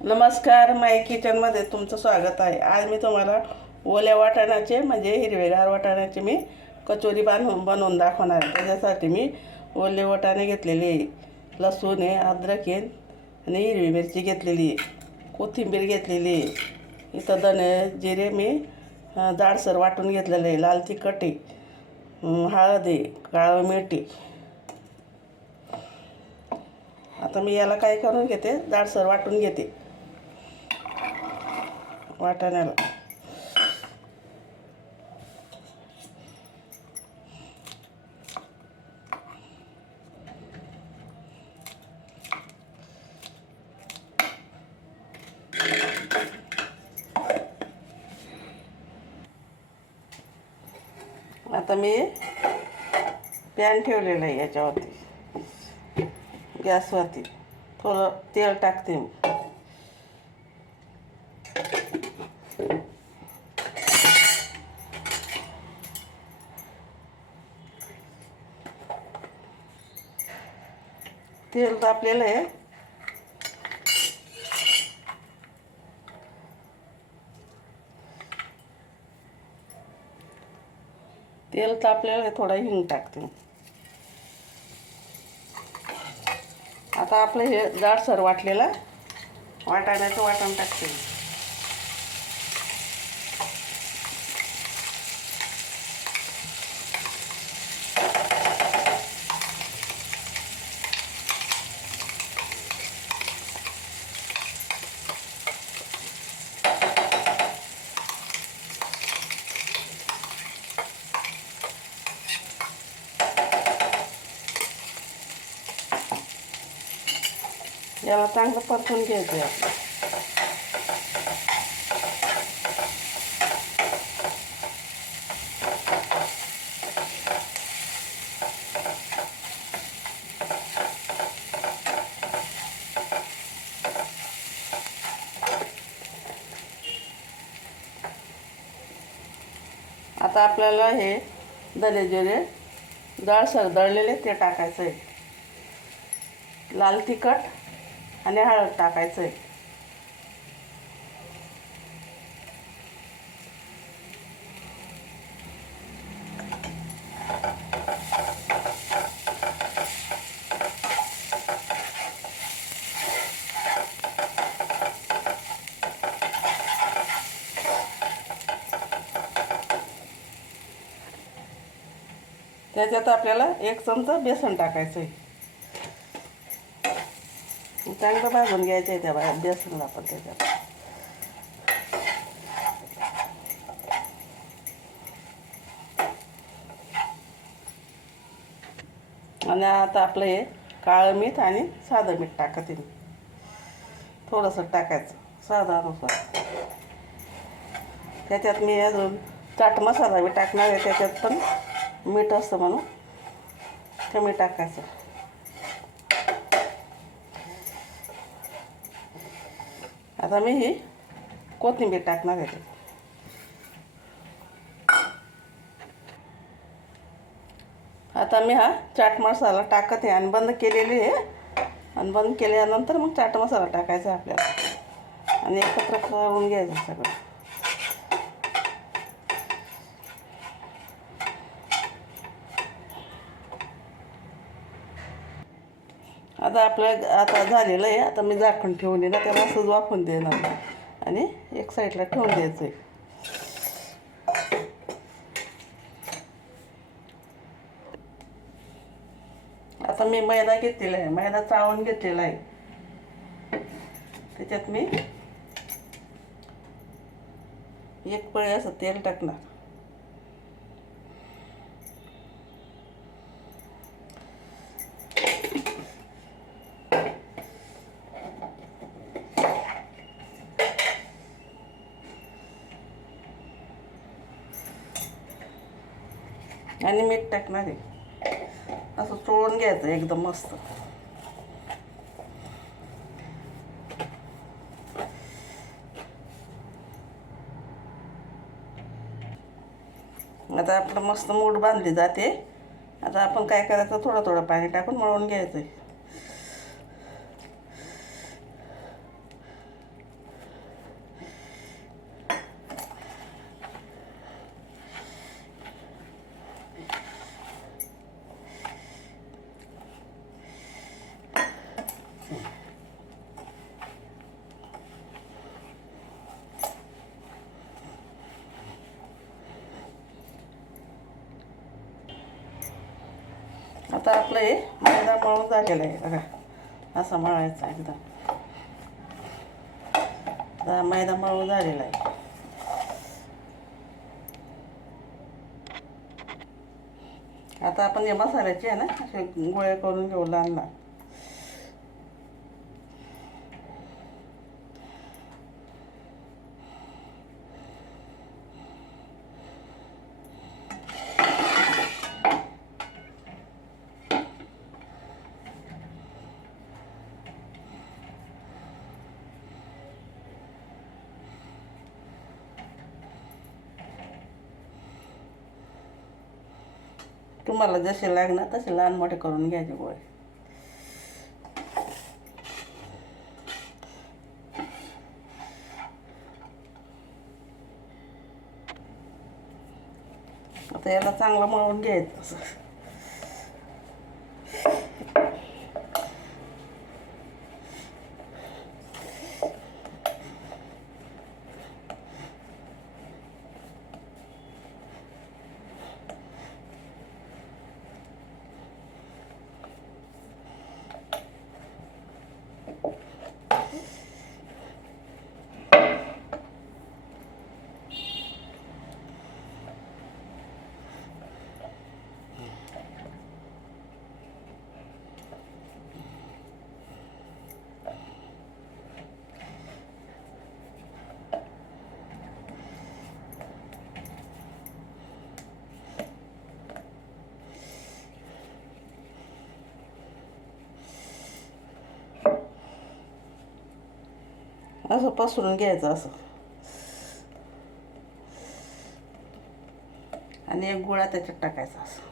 नमस्कार माय किचनमध्ये तुमचं स्वागत आहे. आज मी तुम्हाला ओल्या वाटाण्याचे म्हणजे हिरवेगार वाटाण्याचे मी कचोरी बांधून बनवून दाखवणार आहे. त्याच्यासाठी मी ओले वाटाणे घेतलेले आहे. लसूण आहे अद्रक आहे आणि हिरवी मिरची घेतलेली आहे. कोथिंबीर घेतलेली आहे. इथं धने जिरे मी जाडसर वाटून घेतलेले आहे. लाल तिखट आहे. अं, हळद आहे काळं आता मी याला काय करून घेते? जाडसर वाटून घेते. वाटाण्याला. आता मी पॅन ठेवलेलं आहे याच्यावरती. गॅसवरती. थोडं तेल टाकते मी. तेल तापलेलं आहे. तेल तापलेलं आहे थोडा हिंग टाकते आता आपलं हे जाडसर वाटलेलं वाटाण्याचं वाटण टाकते याला चांगलं परतून घ्यायचं आहे आपलं आता आपल्याला हे दले जिरे जाडसर दळलेले ते टाकायचं आहे लाल तिखट आणि हळद टाकायचं आहे त्याच्यात आपल्याला एक चमचा बेसन टाकायचं आहे चांगलं भाजून घ्यायचं आहे त्या बाहेर बेसनला पण त्याच्यात. आणि आता आपलं हे काळं मीठ आणि साधं मीठ टाकते मी. थोडंसं टाकायचं साधानुसार. त्याच्यात मी अजून चाट मसाला बी टाकणार आहे त्याच्यात पण मीठ असतं म्हणून कमी टाकायचं. आता मी ही कोथिंबीर टाकणार आहे. आता मी हा चाट मसाला टाकत आहे आणि बंद केलेली आहे. आणि बंद केल्यानंतर मग चाट मसाला टाकायचा आपल्याला. आणि एकत्र करून घ्यायचं सगळं. आता आपलं आता झालेलं आहे. आता मी झाकून ठेवून ना त्याला असंच वाफून देणार आणि एक साईडला ठेवून द्यायचं आहे आता मी मैदा घेतलेला आहे. मैदा चाळून घेतलेला आहे. त्याच्यात मी एक पळी असं तेल टाकणार. आणि मीठ टाकणार आहे. असं चोळून घ्यायचं एकदम मस्त. आता आपलं मस्त मूठ बांधली जाते. आता आपण काय करायचं? थोडं थोडं पाणी टाकून मळून घ्यायचं आहे आता आपलं हे मैदा मळून झालेलं आहे बघा. असं मळायचं एकदम. मैदा मळून झालेला आहे. आता आपण हे मसाल्याची आहे ना असे गोळे करून घेऊ लहान लहान तुम्हाला जसे लागणार तसे लहान मोठे करून घ्यायचे गोळे आता याला चांगलं मळून घ्यायचं असं पसरून घ्यायचं असं आणि एक गोळा त्याच्यात टाकायचा असं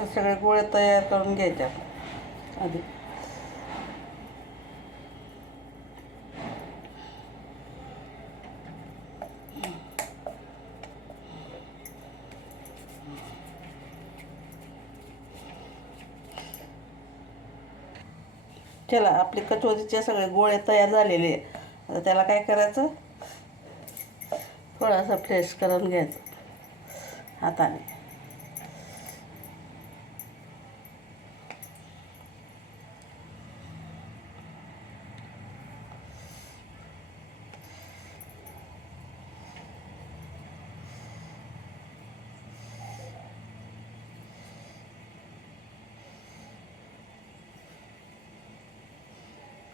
असे सगळे गोळे तयार करून घ्यायच्या आधी. चला आपले कचोरीचे सगळे गोळे तयार झालेले आता त्याला काय करायचं? थोडासा फ्रेश करून घ्यायचं. हाताने.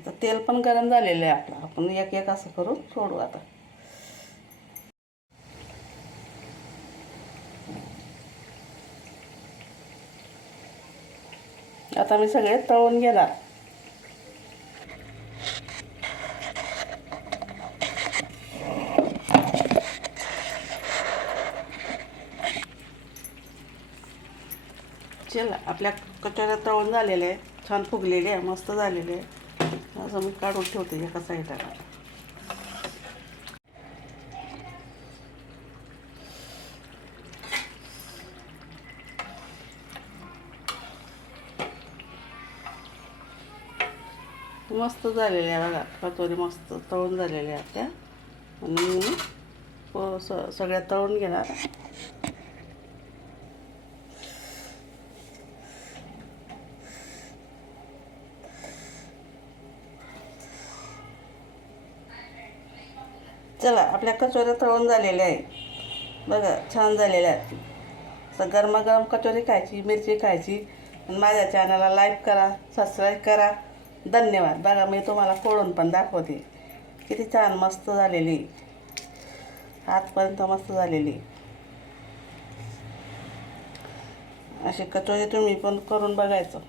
आता तेल पण गरम झालेलं आहे आपलं. आपण एक एक असं करून सोडू आता. आता मी सगळे तळून घेणार. चला आपल्या कचोऱ्या तळून झालेले आहे छान फुगलेले मस्त झालेले असं मी काढून ठेवते एका साईडला मस्त झालेल्या आहे बघा कचोरी मस्त तळून झालेल्या आहेत त्या. आणि मी स- सगळ्या तळून घेणार. चला आपल्या कचोऱ्या तळून झालेल्या आहे बघा छान झालेल्या आहेत. गरमागरम कचोरी खायची मिरची खायची. आणि माझ्या चॅनलला लाईक करा सबस्क्राईब करा. धन्यवाद. बघा मी तुम्हाला फोडून पण दाखवते. किती छान मस्त झालेली. आजपर्यंत मस्त झालेली. अशी कचोरी तुम्ही पण करून बघायचं.